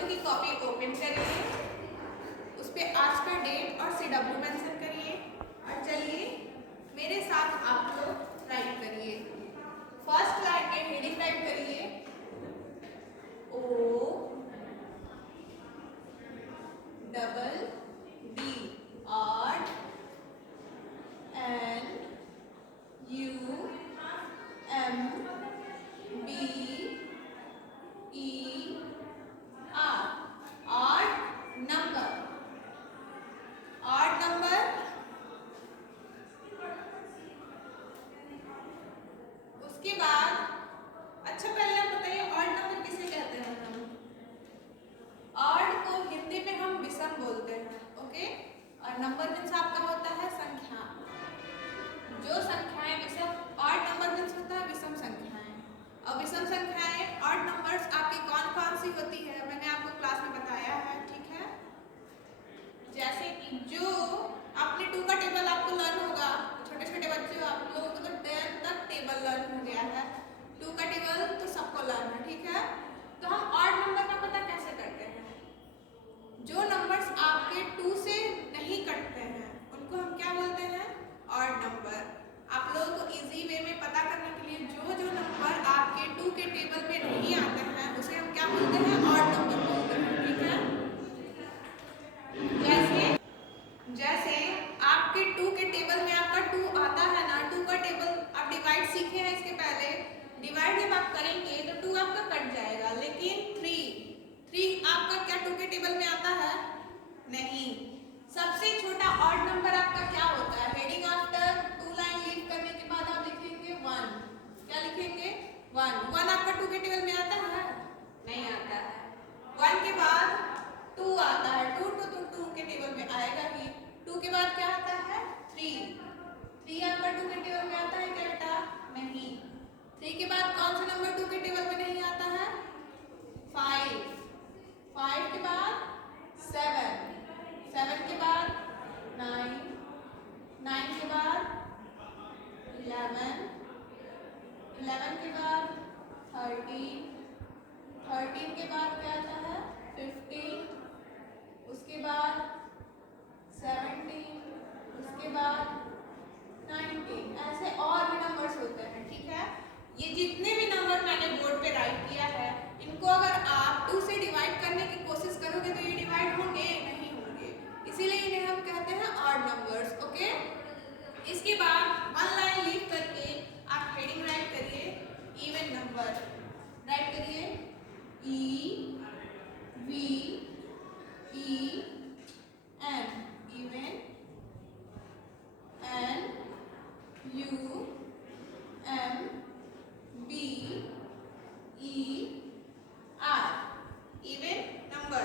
Value की copy open करिए, उस पर आज का डेट और CW मेंशन करिए और चलिए मेरे साथ आप लोग राइट करिए। फर्स्ट लाइन में हेडिंग राइट करिए ODD odd NUMBER, odd number. उसके बाद अच्छा पहले आप बताइए ऑड नंबर किसे कहते हैं हम? ऑड को हिंदी में हम विषम बोलते हैं, ओके। और नंबर मीन्स आपका होता है संख्या। जो संख्याएं विषम, ऑड नंबर मीन्स होता है विषम संख्याएं। और विषम संख्याएं ऑड नंबर्स आपकी कौन कौन सी होती है मैंने आपको क्लास में बताया है, ठीक है। जैसे कि जो आपने 2 का टेबल आपको लर्न होगा, छोटे छोटे बच्चे आप लोगों को तो 10 तक टेबल लर्न हो गया है। 2 का टेबल तो सबको लर्न है, ठीक है। तो हम ऑड नंबर का पता कैसे करते हैं? जो नंबर्स आपके 2 से नहीं कटते हैं उनको हम क्या बोलते हैं? Odd number. आप लोगों को इजी वे में पता करने के लिए जो नंबर आपके 2 के टेबल में नहीं आते हैं उसे हम क्या बोलते हैं? ऑड नंबर बोलते हैं, ठीक है। जैसे आपके 2 के टेबल में आपका 2 आता है ना, 2 का टेबल आप डिवाइड सीखे हैं इसके पहले। डिवाइड जब आप करेंगे तो 2 आपका कट जाएगा, लेकिन 3 आपका क्या 2 के टेबल में आता है? नहीं। सबसे छोटा ऑड नंबर आपका क्या होता है? हेडिंग आफ्टर 2 लाइन लीव करने के बाद आप लिखेंगे 1। क्या लिखेंगे? 1 आपका 2 के टेबल में आता है? नहीं आता है। 1 के बाद 2 आता है, 2 के टेबल में आएगा ही। 2 के बाद क्या आता है? 3 आपका 2 के टेबल में आता है क्या बेटा? नहीं। 3 के बाद कौन सा नंबर 2 के टेबल में नहीं आता है? 5 के बाद 7 के बाद 9 के बाद 11 के बाद 13 के बाद क्या आता है? 15, उसके बाद 17, उसके बाद 19, ऐसे और भी नंबर्स होते हैं, ठीक है। ये जितने भी नंबर मैंने बोर्ड पे राइट किया है इनको अगर आप 2 से डिवाइड करने की कोशिश करोगे तो ये डिवाइड होंगे नहीं होंगे, इसीलिए इन्हें हम कहते हैं ऑड नंबर्स, ओके। इसके बाद 1 लाइन लीव करके आप हेडिंग राइट करिए इवन नंबर। राइट करिए EVEN, even, NUMBER, even number.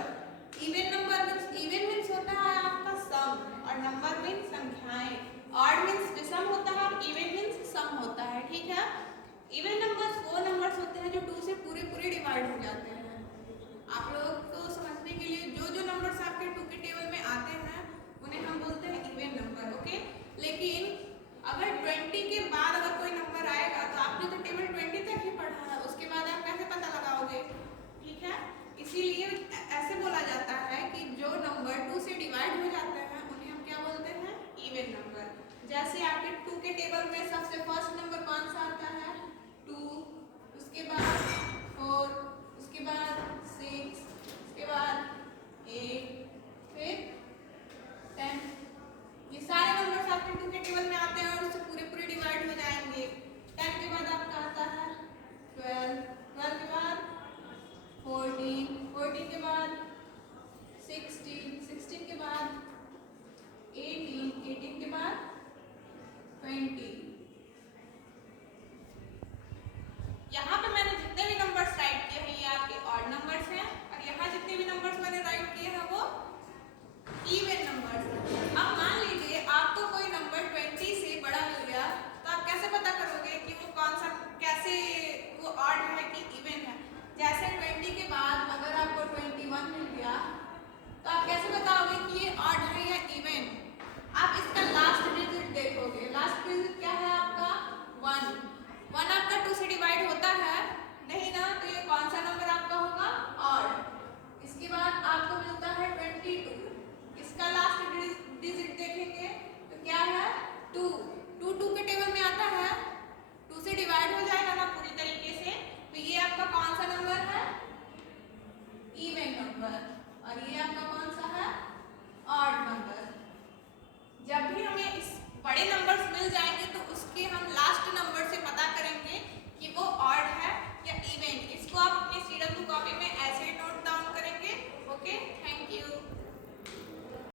Even number means, even means होता है आपका सम और नंबर मीन्स संख्याएं। ऑड मीन्स विषम होता है और इवन मीन्स सम होता है, ठीक है। इवन नंबर्स वो नंबर्स होते हैं जो 2 से पूरे डिवाइड हो जाते हैं। आप लोगों को समझने के लिए जो नंबर्स आपके 2 के टेबल में आते हैं उन्हें हम बोलते हैं इवन नंबर, ओके। लेकिन अगर 20 के बाद अगर कोई नंबर आएगा तो आपने तो टेबल 20 तक ही पढ़ा है, उसके बाद आप कैसे पता लगाओगे, ठीक है। इसीलिए ऐसे बोला जाता है कि जो नंबर 2 से डिवाइड हो जाते हैं उन्हें हम क्या बोलते हैं? Even number. जैसे आपके 2 के टेबल में सबसे फर्स्ट नंबर कौन सा आता है? 2, उसके बाद 4, उसके बाद 6, उसके बाद 8, फिर 10। ये सारे नंबर्स आपके 2 के टेबल में आते हैं और उससे पूरे डिवाइड हो जाएंगे। 10 के बाद आपका आता है 12 के बाद 14 के बाद 16 के बाद 18 के बाद 20। यहाँ पे मैंने जितने भी नंबर्स राइट किए हैं ये आपके ऑड नंबर्स हैं और यहाँ जितने भी नंबर्स मैंने राइट किए हैं वो इवन नंबर्स हैं। अब मान लीजिए आपको कोई नंबर 20 से बड़ा मिल गया तो आप कैसे पता करोगे कि वो कौन सा, कैसे वो ऑड है कि इवन है? जैसे 20 के बाद अगर आपको 21 मिल गया तो आप कैसे बताओगे कि ये ऑड है या इवन? आप इसका लास्ट डिजिट देखोगे। लास्ट डिजिट क्या है आपका? 1 आपका 2 से डिवाइड होता है नहीं ना, तो ये कौन सा नंबर आपका होगा? ऑड। इसके बाद आपको मिलता है 22। इसका लास्ट डिजिट देखेंगे तो क्या है 2।